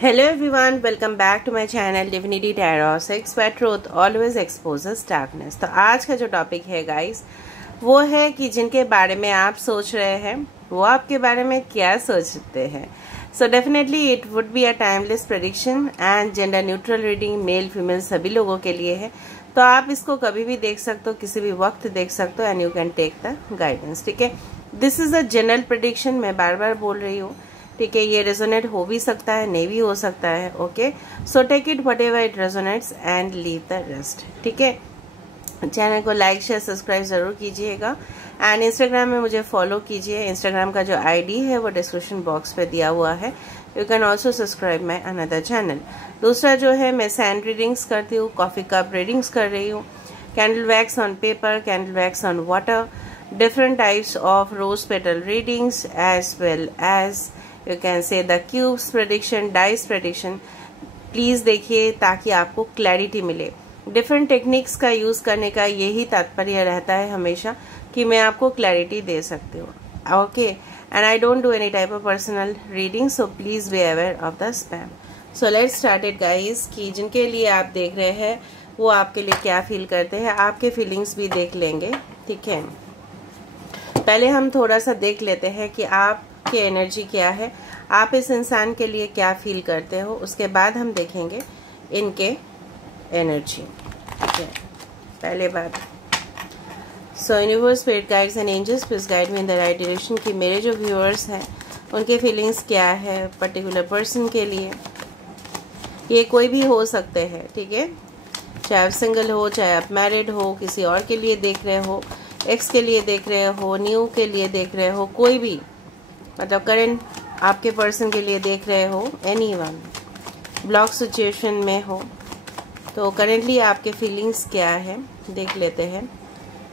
Hello everyone, welcome back to my channel Divinity Tarot 6 where truth always exposes darkness। तो आज का जो topic है गाइस वो है कि जिनके बारे में आप सोच रहे हैं वो आपके बारे में क्या सोचते हैं। So definitely it would be a timeless prediction and gender neutral reading, male female सभी लोगों के लिए है। तो आप इसको कभी भी देख सकते हो, किसी भी वक्त देख सकते हो and you can take the guidance. ठीक है, this is a general prediction, मैं बार बार बोल रही हूँ। ठीक है, ये रेजोनेट हो भी सकता है, नहीं भी हो सकता है। Okay, so take it whatever it resonates and leave the rest. ठीक है, चैनल को लाइक शेयर सब्सक्राइब जरूर कीजिएगा एंड इंस्टाग्राम में मुझे फॉलो कीजिए। इंस्टाग्राम का जो आईडी है वो डिस्क्रिप्शन बॉक्स पे दिया हुआ है। You can also subscribe my another channel. दूसरा जो है, मैं सैंड रीडिंग्स करती हूँ, कॉफी कप रीडिंग्स कर रही हूँ, candle wax on paper, candle wax on water, different types of rose petal readings as well as you can say the cubes prediction, dice prediction। Please देखिए ताकि आपको clarity मिले। Different techniques का use करने का यही तात्पर्य रहता है हमेशा कि मैं आपको क्लैरिटी दे सकती हूँ। Okay, and I don't do any type of personal reading, so please be aware of the spam. So let's start it guys कि जिनके लिए आप देख रहे हैं वो आपके लिए क्या फील करते हैं, आपके फीलिंग्स भी देख लेंगे। ठीक है, पहले हम थोड़ा सा देख लेते हैं कि आपकी एनर्जी क्या है, आप इस इंसान के लिए क्या फील करते हो, उसके बाद हम देखेंगे इनके एनर्जी। ठीक है, पहले बात, so universe, spirit guides and angels please guide me in the right direction कि मेरे जो व्यूअर्स हैं उनके फीलिंग्स क्या है पर्टिकुलर पर्सन के लिए। ये कोई भी हो सकते हैं, ठीक है, चाहे आप सिंगल हो, चाहे आप मैरिड हो, किसी और के लिए देख रहे हो, एक्स के लिए देख रहे हो, न्यू के लिए देख रहे हो, कोई भी मतलब करेंट आपके पर्सन के लिए देख रहे हो, एनीवन ब्लॉक सिचुएशन में हो, तो करेंटली आपके फीलिंग्स क्या है देख लेते हैं।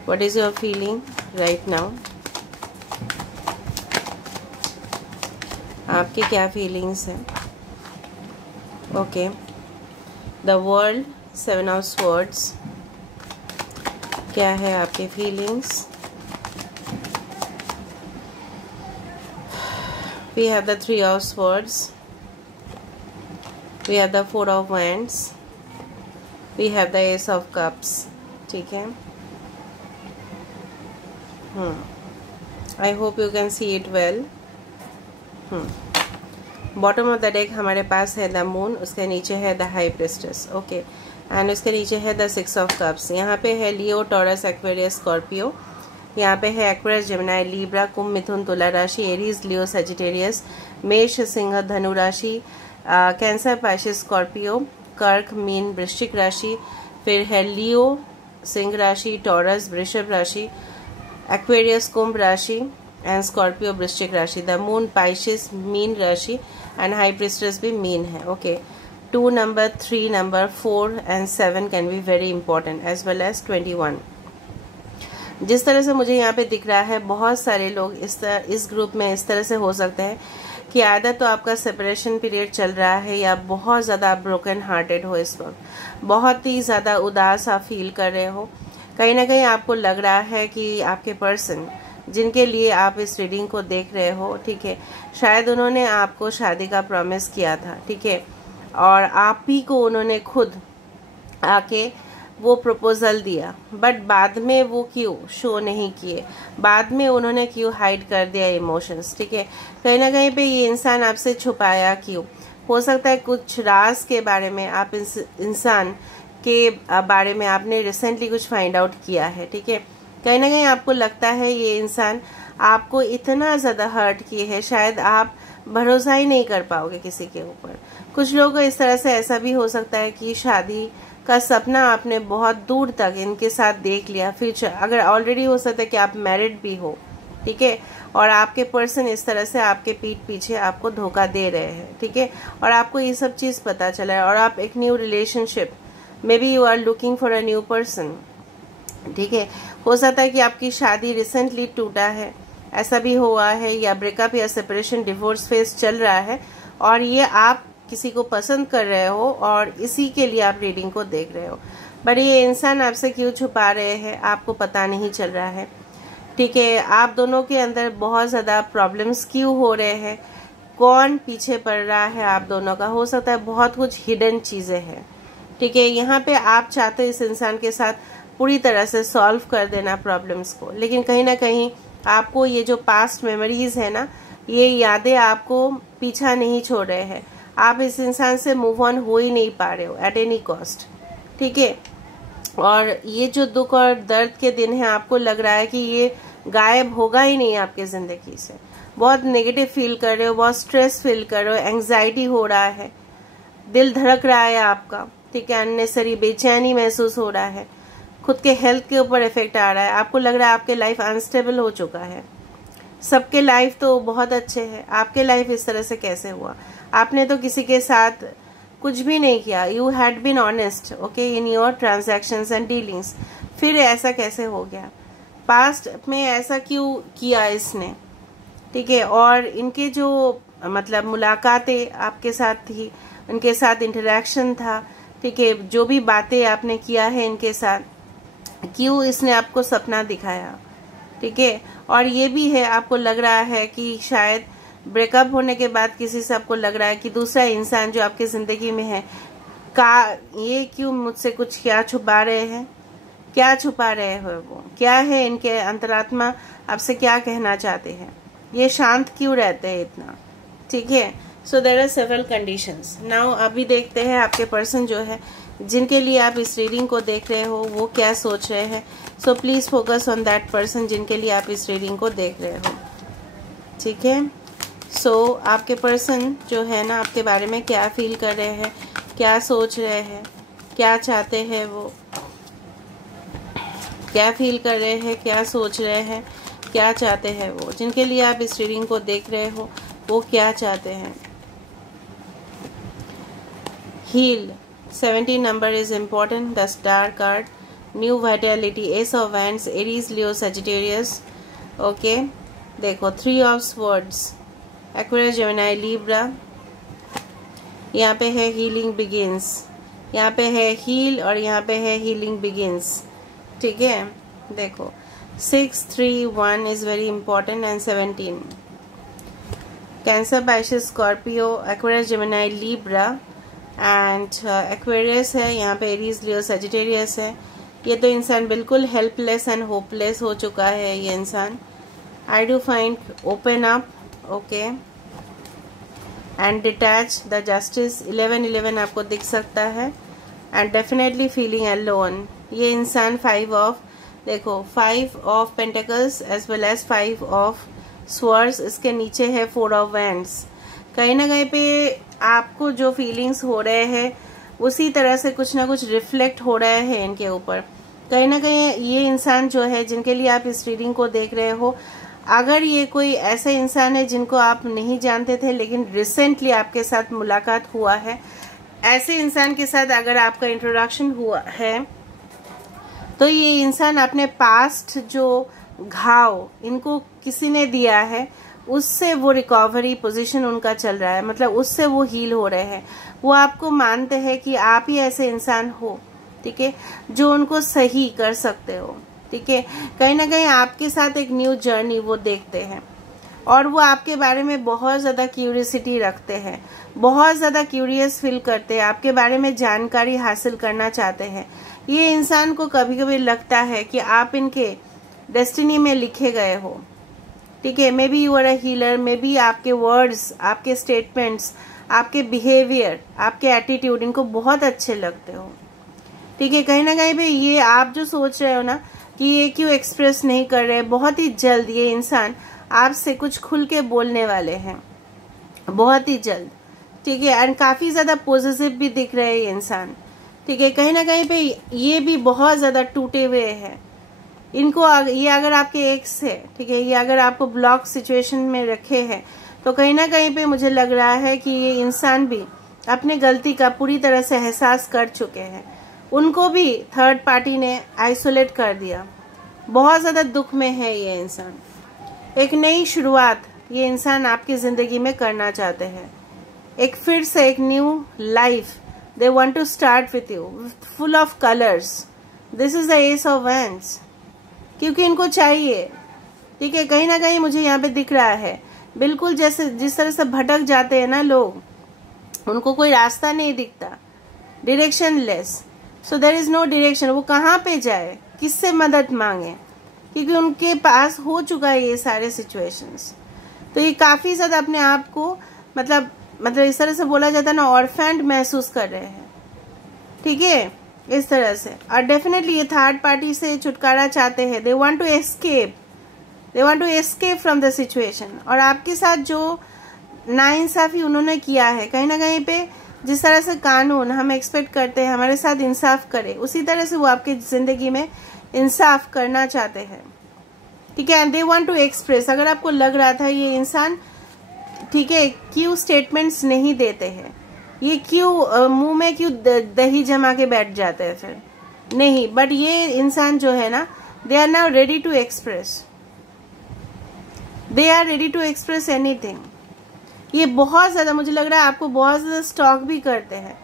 What is your feeling right now, आपके क्या फीलिंग्स हैं। Okay, the world, 7 of swords, क्या है आपके feelings. We have the 3 of swords, we have the 4 of wands, we have the ace of cups. ठीक है, I hope you can see it well. Bottom of the deck हमारे पास है the moon, उसके नीचे है the high priestess. Okay, and उसके नीचे है द 6 ऑफ कप्स। यहाँ पे है लियो, टॉरस, एक्वेरियस, स्कॉर्पियो। यहाँ पे है एक्वेरियस, जेमिनी, लीब्रा, कुंभ, मिथुन, तुला राशि, एरीज, लियो, सजिटेरियस, मेष, सिंह, धनु राशि, कैंसर, पाइसेस, स्कॉर्पियो, कर्क, मीन, वृश्चिक राशि। फिर है लियो, सिंह राशि, टॉरस, वृषभ राशि, एक्वेरियस, कुंभ राशि एंड स्कॉर्पियो, वृश्चिक राशि। द मून, पाइसेस, मीन राशि एंड हाई प्रिस्टेस भी मीन है। Okay, 2 number, 3 number, 4 and 7 can be very important as well as 21। जिस तरह से मुझे यहाँ पे दिख रहा है, बहुत सारे लोग इस ग्रुप में इस तरह से हो सकते हैं कि आधा तो आपका सेपरेशन पीरियड चल रहा है या बहुत ज़्यादा आप ब्रोकन हार्टेड हो, इस वक्त बहुत ही ज़्यादा उदास आप फील कर रहे हो। कहीं ना कहीं आपको लग रहा है कि आपके पर्सन जिनके लिए आप इस रीडिंग को देख रहे हो, ठीक है, शायद उन्होंने आपको शादी का प्रॉमिस किया था। ठीक है, और आप ही को उन्होंने खुद आके वो प्रपोजल दिया, बट बाद में वो क्यों शो नहीं किए, बाद में उन्होंने क्यों हाइड कर दिया इमोशंस। ठीक है, कहीं ना कहीं पे ये इंसान आपसे छुपाया क्यों, हो सकता है कुछ राज के बारे में आप इस इंसान के बारे में आपने रिसेंटली कुछ फाइंड आउट किया है। ठीक है, कहीं ना कहीं आपको लगता है ये इंसान आपको इतना ज़्यादा हर्ट किए है, शायद आप भरोसा ही नहीं कर पाओगे किसी के ऊपर। कुछ लोगों को इस तरह से ऐसा भी हो सकता है कि शादी का सपना आपने बहुत दूर तक इनके साथ देख लिया, फ्यूचर अगर ऑलरेडी हो सकता है कि आप मैरिड भी हो, ठीक है, और आपके पर्सन इस तरह से आपके पीठ पीछे आपको धोखा दे रहे हैं। ठीक है, और आपको ये सब चीज़ पता चला है और आप एक new relationship, maybe you are looking for a new person. ठीक है, हो सकता है कि आपकी शादी रिसेंटली टूटा है, ऐसा भी हुआ है, या ब्रेकअप या सेपरेशन, डिवोर्स फेज चल रहा है और ये आप किसी को पसंद कर रहे हो और इसी के लिए आप रीडिंग को देख रहे हो, बट ये इंसान आपसे क्यों छुपा रहे हैं आपको पता नहीं चल रहा है। ठीक है, आप दोनों के अंदर बहुत ज़्यादा प्रॉब्लम्स क्यों हो रहे हैं कौन पीछे पड़ रहा है आप दोनों का, हो सकता है बहुत कुछ हिडन चीजें हैं, ठीक है। यहाँ पे आप चाहते हो इस इंसान के साथ पूरी तरह से सॉल्व कर देना प्रॉब्लम्स को, लेकिन कहीं ना कहीं आपको ये जो पास्ट मेमोरीज है ना, ये यादें आपको पीछा नहीं छोड़ रहे हैं। आप इस इंसान से मूव ऑन हो ही नहीं पा रहे हो एट एनी कॉस्ट, ठीक है। और ये जो दुख और दर्द के दिन है, आपको लग रहा है कि ये गायब होगा ही नहीं आपके जिंदगी से। बहुत नेगेटिव फील कर रहे हो, बहुत स्ट्रेस फील कर रहे हो, एंग्जाइटी हो रहा है, दिल धड़क रहा है आपका, ठीक है। अननेसेसरी बेचैनी महसूस हो रहा है, खुद के हेल्थ के ऊपर इफेक्ट आ रहा है, आपको लग रहा है आपके लाइफ अनस्टेबल हो चुका है। सबके लाइफ तो बहुत अच्छे है, आपके लाइफ इस तरह से कैसे हुआ? आपने तो किसी के साथ कुछ भी नहीं किया, you had been honest okay in your transactions and dealings, फिर ऐसा कैसे हो गया? पास्ट में ऐसा क्यों किया इसने, ठीक है। और इनके जो मतलब मुलाकातें आपके साथ थी, उनके साथ इंटरेक्शन था, ठीक है, जो भी बातें आपने किया है इनके साथ, क्यों इसने आपको सपना दिखाया, ठीक है। और ये भी है, आपको लग रहा है कि शायद ब्रेकअप होने के बाद किसी से आपको लग रहा है कि दूसरा इंसान जो आपकी जिंदगी में है ये क्यों मुझसे कुछ क्या छुपा रहे हैं, क्या छुपा रहे हो, वो क्या है इनके अंतरात्मा आपसे क्या कहना चाहते हैं, ये शांत क्यों रहते हैं इतना, ठीक है। So there are several conditions. Now अभी देखते हैं आपके पर्सन जो है, जिनके लिए आप इस रीडिंग को देख रहे हो, वो क्या सोच रहे हैं। So please focus on that person जिनके लिए आप इस रीडिंग को देख रहे हो, ठीक है। सो आपके पर्सन जो है ना, आपके बारे में क्या फील कर रहे हैं, क्या सोच रहे हैं, क्या चाहते हैं, वो क्या फील कर रहे हैं, क्या सोच रहे हैं, क्या चाहते हैं, वो जिनके लिए आप इस रीडिंग को देख रहे हो, वो क्या चाहते हैं। Heal 17 number is important, the star card, new vitality, ace of wands, Aries, Leo, Sagittarius, okay. देखो 3 of swords, Aquarius, Gemini, Libra, यहाँ पे है हीलिंग बिगिंस, यहाँ पे है हील और यहाँ पे है हीलिंग बिगिंस, ठीक है। देखो 6, 3, 1 is very important and 17, cancer, Pisces, Scorpio, Aquarius, Gemini, Libra and Aquarius है, यहाँ पे एरीज, लियो, सजिटेरियस है। ये तो इंसान बिल्कुल हेल्पलेस एंड होपलेस हो चुका है ये इंसान। I do find open up, okay, and detach, the justice, 11 आपको दिख सकता है, एंड डेफिनेटली फीलिंग अलोन। ये इंसान 5 ऑफ, देखो 5 of pentacles as well as 5 of swords, इसके नीचे है 4 ऑफ वैंड्स। कहीं ना कहीं पे आपको जो फीलिंग्स हो रहे हैं उसी तरह से कुछ ना कुछ रिफ्लेक्ट हो रहे हैं इनके ऊपर। कहीं ना कहीं ये इंसान जो है, जिनके लिए आप इस रीडिंग को देख रहे हो, अगर ये कोई ऐसे इंसान है जिनको आप नहीं जानते थे लेकिन रिसेंटली आपके साथ मुलाकात हुआ है, ऐसे इंसान के साथ अगर आपका इंट्रोडक्शन हुआ है, तो ये इंसान अपने पास्ट जो घाव इनको किसी ने दिया है, उससे वो रिकवरी पोजीशन उनका चल रहा है, मतलब उससे वो हील हो रहे हैं। वो आपको मानते हैं कि आप ही ऐसे इंसान हो, ठीक है, जो उनको सही कर सकते हो, ठीक है। कहीं ना कहीं आपके साथ एक न्यू जर्नी वो देखते हैं और वो आपके बारे में बहुत ज़्यादा क्यूरियसिटी रखते हैं, बहुत ज़्यादा क्यूरियस फील करते हैं, आपके बारे में जानकारी हासिल करना चाहते हैं। ये इंसान को कभी कभी लगता है कि आप इनके डेस्टिनी में लिखे गए हो, ठीक है। Maybe you are a healer, maybe आपके वर्ड्स, आपके स्टेटमेंट्स, आपके बिहेवियर, आपके एटीट्यूड इनको बहुत अच्छे लगते हो, ठीक है। कहीं ना कहीं पे ये आप जो सोच रहे हो ना कि ये क्यों एक्सप्रेस नहीं कर रहे, बहुत ही जल्द ये इंसान आपसे कुछ खुल के बोलने वाले हैं, बहुत ही जल्द, ठीक है। एंड काफी ज्यादा पॉजिटिव भी दिख रहे हैं ये इंसान, ठीक है। कहीं ना कहीं पे ये भी बहुत ज्यादा टूटे हुए हैं। इनको ये अगर आपके एक्स है, ठीक है, ये अगर आपको ब्लॉक सिचुएशन में रखे हैं, तो कहीं ना कहीं पे मुझे लग रहा है कि ये इंसान भी अपने गलती का पूरी तरह से एहसास कर चुके हैं। उनको भी थर्ड पार्टी ने आइसोलेट कर दिया, बहुत ज्यादा दुख में है ये इंसान। एक नई शुरुआत ये इंसान आपकी जिंदगी में करना चाहते हैं, एक फिर से एक new life they want to start with you, full of colours. This is the ace of wands, क्योंकि इनको चाहिए, ठीक है। कहीं ना कहीं मुझे यहाँ पे दिख रहा है बिल्कुल जैसे जिस तरह से भटक जाते हैं ना लोग, उनको कोई रास्ता नहीं दिखता, directionless, so there is no direction. वो कहाँ पे जाए, किससे मदद मांगे, क्योंकि उनके पास हो चुका है ये सारे सिचुएशंस। तो ये काफी ज्यादा अपने आप को मतलब इस तरह से बोला जाता है ना, ऑर्फेंड महसूस कर रहे हैं, ठीक है, इस तरह से। और डेफिनेटली ये थर्ड पार्टी से छुटकारा चाहते हैं, they want to escape from the situation. और आपके साथ जो नाइंसाफी उन्होंने किया है, कहीं ना कहीं पे जिस तरह से कानून हम एक्सपेक्ट करते हैं हमारे साथ इंसाफ करे, उसी तरह से वो आपकी जिंदगी में इंसाफ करना चाहते हैं, ठीक है। And they want to express, अगर आपको लग रहा था ये इंसान, ठीक है, क्यों स्टेटमेंट्स नहीं देते हैं, ये क्यों मुंह में क्यों दही जमा के बैठ जाते हैं, फिर नहीं, बट ये इंसान जो है ना, they are now ready to express, they are ready to express anything. ये बहुत ज्यादा, मुझे लग रहा है आपको बहुत ज्यादा स्टॉक भी करते हैं,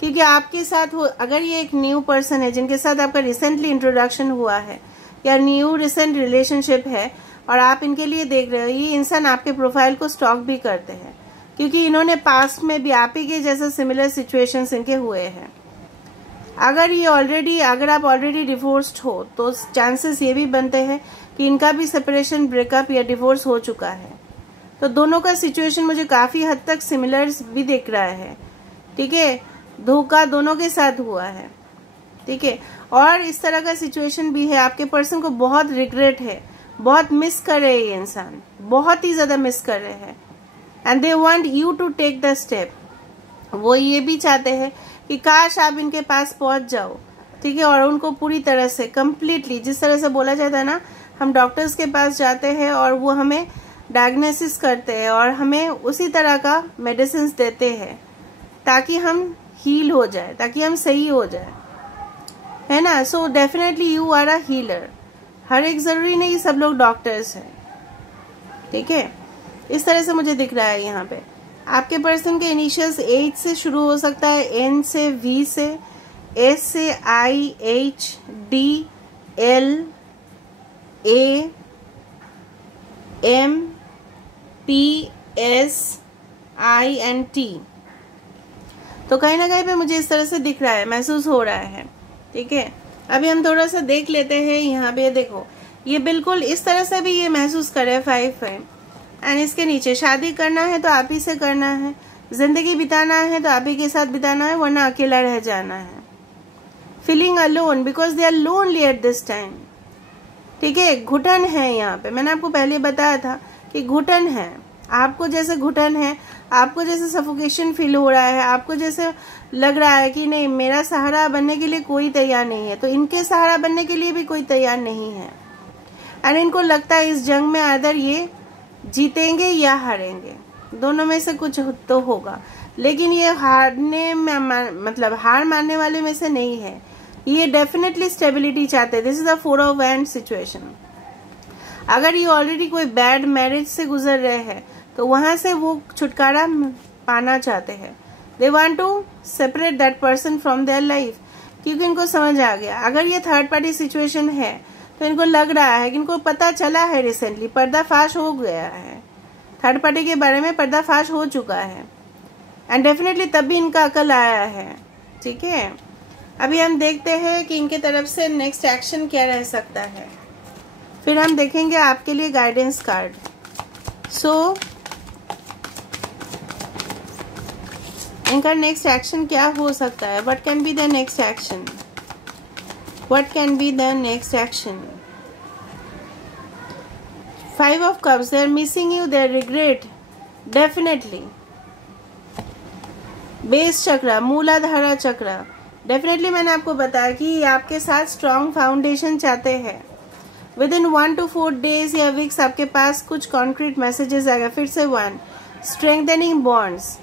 क्योंकि आपके साथ हो, अगर ये एक न्यू पर्सन है जिनके साथ आपका रिसेंटली इंट्रोडक्शन हुआ है या न्यू रिसेंट रिलेशनशिप है और आप इनके लिए देख रहे हो, ये इंसान आपके प्रोफाइल को स्टॉक भी करते हैं, क्योंकि इन्होंने पास्ट में भी आप ही के जैसा सिमिलर सिचुएशंस इनके हुए हैं। अगर आप ऑलरेडी डिवोर्स्ड हो तो चांसेस ये भी बनते हैं कि इनका भी सेपरेशन, ब्रेकअप या डिवोर्स हो चुका है। तो दोनों का सिचुएशन मुझे काफी हद तक सिमिलर भी दिख रहा है, ठीक है, धोखा दोनों के साथ हुआ है, ठीक है। और इस तरह का सिचुएशन भी है, आपके पर्सन को बहुत रिग्रेट है, बहुत मिस कर रहे हैं ये इंसान, बहुत ही ज्यादा मिस कर रहे हैं। And they want you to take the step. वो ये भी चाहते हैं कि काश आप इनके पास पहुंच जाओ, ठीक है, और उनको पूरी तरह से कंप्लीटली, जिस तरह से बोला जाता है ना, हम डॉक्टर्स के पास जाते हैं और वो हमें डायग्नोसिस करते हैं और हमें उसी तरह का मेडिसिन देते हैं ताकि हम हील हो जाए, ताकि हम सही हो जाए, है ना। So definitely you are a healer. हर एक जरूरी नहीं सब लोग डॉक्टर्स हैं, ठीक है, इस तरह से मुझे दिख रहा है यहाँ पे। आपके पर्सन के इनिशियल्स H से शुरू हो सकता है, N से, V से, S से, I, H, D, L, A, M, P, S, I and T। तो कहीं ना कहीं पे मुझे इस तरह से दिख रहा है, महसूस हो रहा है, ठीक है। अभी हम थोड़ा सा देख लेते हैं यहाँ पे। देखो ये बिल्कुल इस तरह से भी ये महसूस कर रहे हैं 5 है। एंड इसके नीचे शादी करना है तो आप ही से करना है, जिंदगी बिताना है तो आप ही के साथ बिताना है, वरना अकेला रह जाना है। Feeling alone because they are lonely at this time, ठीक है। घुटन है यहाँ पे, मैंने आपको पहले बताया था कि घुटन है, आपको जैसे घुटन है, आपको जैसे सफोकेशन फील हो रहा है, आपको जैसे लग रहा है कि नहीं मेरा सहारा बनने के लिए कोई तैयार नहीं है, तो इनके सहारा बनने के लिए भी कोई तैयार नहीं है। एंड इनको लगता है इस जंग में आदर ये जीतेंगे या हारेंगे, दोनों में से कुछ तो होगा, लेकिन ये हारने में मतलब हार मानने वाले में से नहीं है। ये डेफिनेटली स्टेबिलिटी चाहते हैं। This is a 4 of wand situation. अगर ये ऑलरेडी कोई बैड मैरिज से गुजर रहे हैं तो वहां से वो छुटकारा पाना चाहते हैं। They want to separate that person from their life, क्योंकि इनको समझ आ गया अगर ये थर्ड पार्टी सिचुएशन है तो इनको लग रहा है कि इनको पता चला है, रिसेंटली पर्दाफाश हो गया है, थर्ड पार्टी के बारे में पर्दाफाश हो चुका है। एंड डेफिनेटली तब भी इनका अकल आया है, ठीक है। अभी हम देखते हैं कि इनके तरफ से नेक्स्ट एक्शन क्या रह सकता है, फिर हम देखेंगे आपके लिए गाइडेंस कार्ड। सो इनका नेक्स्ट एक्शन क्या हो सकता है, what can be the next action, what can be the next action. 5 of Cups, they are missing you, they regret, definitely। Base चक्र, मूलाधारा चक्र, डेफिनेटली मैंने आपको बताया कि ये आपके साथ स्ट्रॉन्ग फाउंडेशन चाहते हैं। विद इन 1 to 4 days या वीक्स आपके पास कुछ कॉन्क्रीट मैसेजेस आएगा। फिर से 1 strengthening bonds,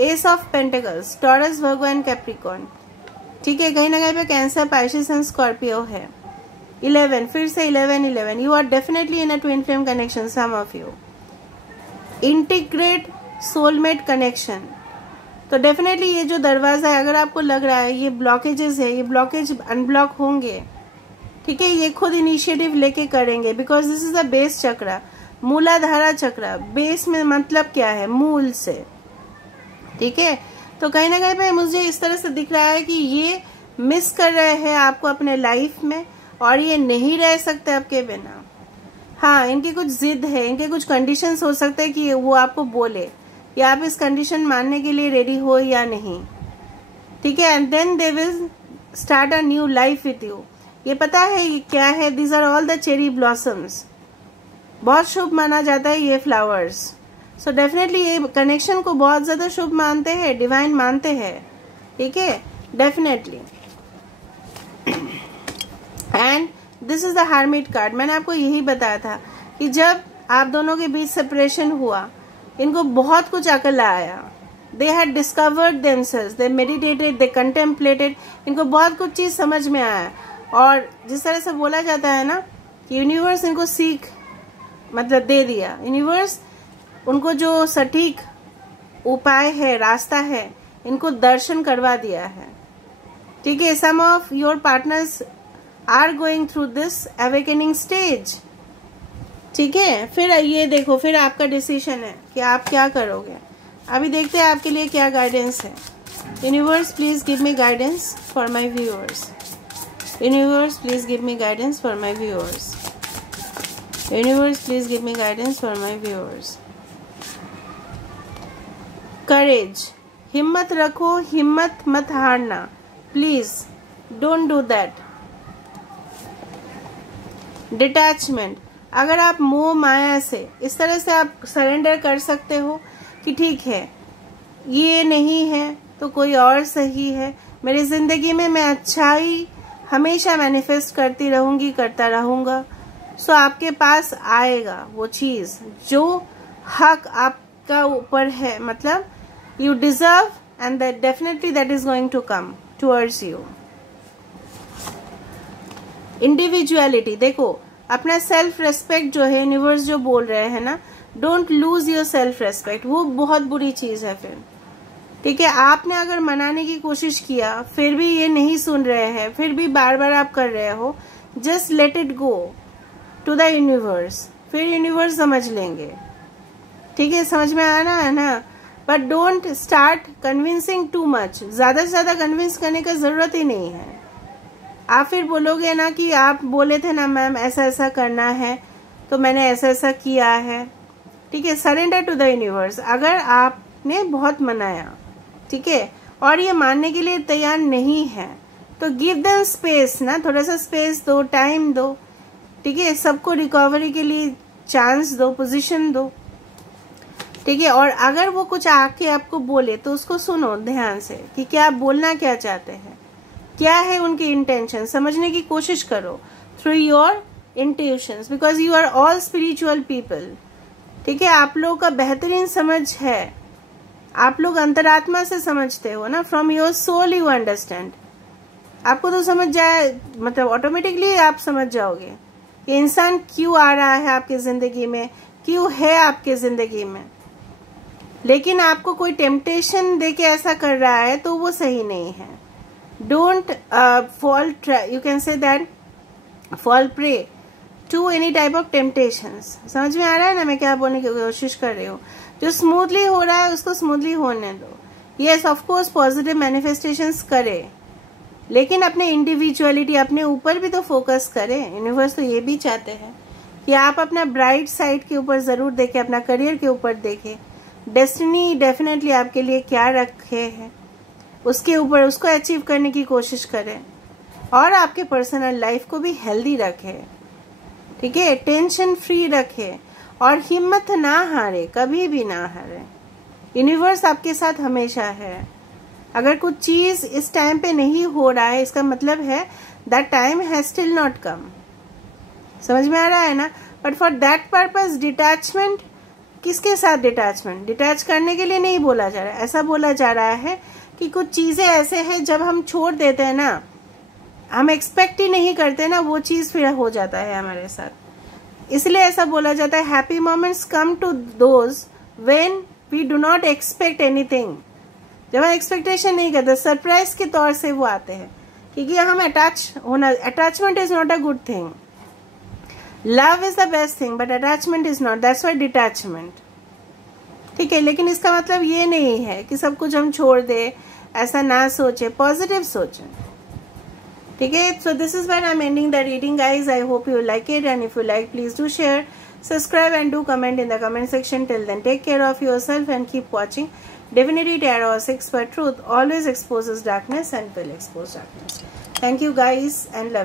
S of pentacles, taurus, Virgo and Capricorn, ठीक है। कहीं ना कहीं पे कैंसर, पाइसेस एंड स्कॉर्पियो है। 11 फिर से 11 you are definitely in a twin flame connection, some of you. Integrate soulmate connection, तो डेफिनेटली ये जो दरवाजा है अगर आपको लग रहा है ये ब्लॉकेजेस है, ये ब्लॉकेज अनब्लॉक होंगे, ठीक है। ये खुद इनिशिएटिव लेके करेंगे because this is the base चक्र। मूलाधारा चक्र, बेस में मतलब क्या है, मूल से, ठीक है। तो कहीं ना कहीं पे मुझे इस तरह से दिख रहा है कि ये मिस कर रहे हैं आपको अपने लाइफ में, और ये नहीं रह सकते आपके बिना। हाँ, इनकी कुछ जिद है, इनके कुछ कंडीशंस हो सकते हैं कि वो आपको बोले या आप इस कंडीशन मानने के लिए रेडी हो या नहीं, ठीक है। And then they will start a new life with you. ये पता है ये क्या है, these are all the cherry blossoms. बहुत शुभ माना जाता है ये फ्लावर्स। सो डेफिनेटली ये कनेक्शन को बहुत ज्यादा शुभ मानते हैं, डिवाइन मानते हैं, ठीक है, definitely. And this is the hermit card. मैंने आपको यही बताया था कि जब आप दोनों के बीच सेपरेशन हुआ, इनको बहुत कुछ अकल आया। They had discovered themselves, they meditated, they contemplated. इनको बहुत कुछ चीज समझ में आया। और जिस तरह से बोला जाता है ना कि यूनिवर्स इनको सीख मतलब दे दिया। यूनिवर्स उनको जो सटीक उपाय है, रास्ता है, इनको दर्शन करवा दिया है, ठीक है। Some of your partners are going through this awakening stage, ठीक है। फिर ये देखो, फिर आपका डिसीजन है कि आप क्या करोगे। अभी देखते हैं आपके लिए क्या गाइडेंस है। Universe please give me guidance for my viewers. Universe please give me guidance for my viewers. Universe please give me guidance for my viewers. Courage, हिम्मत रखो, हिम्मत मत हारना, please don't do that. Detachment, अगर आप मोह माया से इस तरह से आप सरेंडर कर सकते हो कि ठीक है, ये नहीं है तो कोई और सही है, मेरी जिंदगी में मैं अच्छाई हमेशा मैनिफेस्ट करती रहूंगी, करता रहूंगा। सो आपके पास आएगा वो चीज जो हक आपका ऊपर है, मतलब you deserve, and that definitely that is going to come towards you. Individuality, देखो अपना सेल्फ रेस्पेक्ट जो है, यूनिवर्स जो बोल रहे हैं ना, don't lose your self respect, वो बहुत बुरी चीज है फिर, ठीक है। आपने अगर मनाने की कोशिश किया, फिर भी ये नहीं सुन रहे हैं, फिर भी बार बार आप कर रहे हो, just let it go to the universe, फिर यूनिवर्स समझ लेंगे, ठीक है। समझ में आना है ना। But don't start convincing too much, ज्यादा से ज्यादा कन्विंस करने का जरूरत ही नहीं है। आप फिर बोलोगे ना कि आप बोले थे ना मैम ऐसा ऐसा करना है, तो मैंने ऐसा ऐसा किया है, ठीक है। Surrender to the universe. अगर आपने बहुत मनाया, ठीक है, और ये मानने के लिए तैयार नहीं है, तो गिव देम स्पेस ना, थोड़ा सा स्पेस दो, टाइम दो, ठीक है। सबको रिकवरी के लिए चांस दो, पोजीशन दो, ठीक है। और अगर वो कुछ आके आपको बोले तो उसको सुनो ध्यान से कि क्या आप बोलना क्या चाहते हैं, क्या है उनकी इंटेंशन, समझने की कोशिश करो through your intuitions, because you are all spiritual people, ठीक है। आप लोगों का बेहतरीन समझ है, आप लोग अंतरात्मा से समझते हो ना, from your soul you understand. आपको तो समझ जाए, मतलब ऑटोमेटिकली आप समझ जाओगे कि इंसान क्यों आ रहा है आपकी जिंदगी में, क्यों है आपकी जिंदगी में। लेकिन आपको कोई टेम्पटेशन देके ऐसा कर रहा है तो वो सही नहीं है। Don't fall, you can say that fall prey to any type of temptations. समझ में आ रहा है ना मैं क्या बोलने की कोशिश कर रही हूँ। जो स्मूथली हो रहा है उसको स्मूथली होने दो। Yes of course positive manifestations करे, लेकिन अपने इंडिविजुअलिटी, अपने ऊपर भी तो फोकस करें। यूनिवर्स तो ये भी चाहते हैं कि आप अपना ब्राइट साइड के ऊपर जरूर देखें, अपना करियर के ऊपर देखें, डेस्टिनी डेफिनेटली आपके लिए क्या रखे है उसके ऊपर, उसको अचीव करने की कोशिश करें, और आपके पर्सनल लाइफ को भी हेल्दी रखें, ठीक है। टेंशन फ्री रखें और हिम्मत ना हारे, कभी भी ना हारे। यूनिवर्स आपके साथ हमेशा है। अगर कुछ चीज इस टाइम पे नहीं हो रहा है, इसका मतलब है that time has still not come. समझ में आ रहा है ना। But for that purpose detachment, किसके साथ डिटैचमेंट, डिटैच करने के लिए नहीं बोला जा रहा है। ऐसा बोला जा रहा है कि कुछ चीजें ऐसे हैं जब हम छोड़ देते हैं ना, हम एक्सपेक्ट ही नहीं करते ना, वो चीज फिर हो जाता है हमारे साथ। इसलिए ऐसा बोला जाता है happy moments come to those when we do not expect anything. जब हम एक्सपेक्टेशन नहीं करते, सरप्राइज के तौर से वो आते हैं, क्योंकि हम attachment is not a good thing. Love is the best thing but attachment is not, that's why detachment. ठीक है, लेकिन इसका मतलब ये नहीं है कि सब कुछ हम छोड़ दे, ऐसा ना सोचे, पॉजिटिव सोचें। ठीक है, so this is where I'm ending the reading, guys. I hope you like it, and if you like, please do share, subscribe, and do comment in the comment section. Till then, take care of yourself and keep watching Divinity Tarot 6, for truth always exposes darkness and will expose darkness. Thank you, guys, and love you.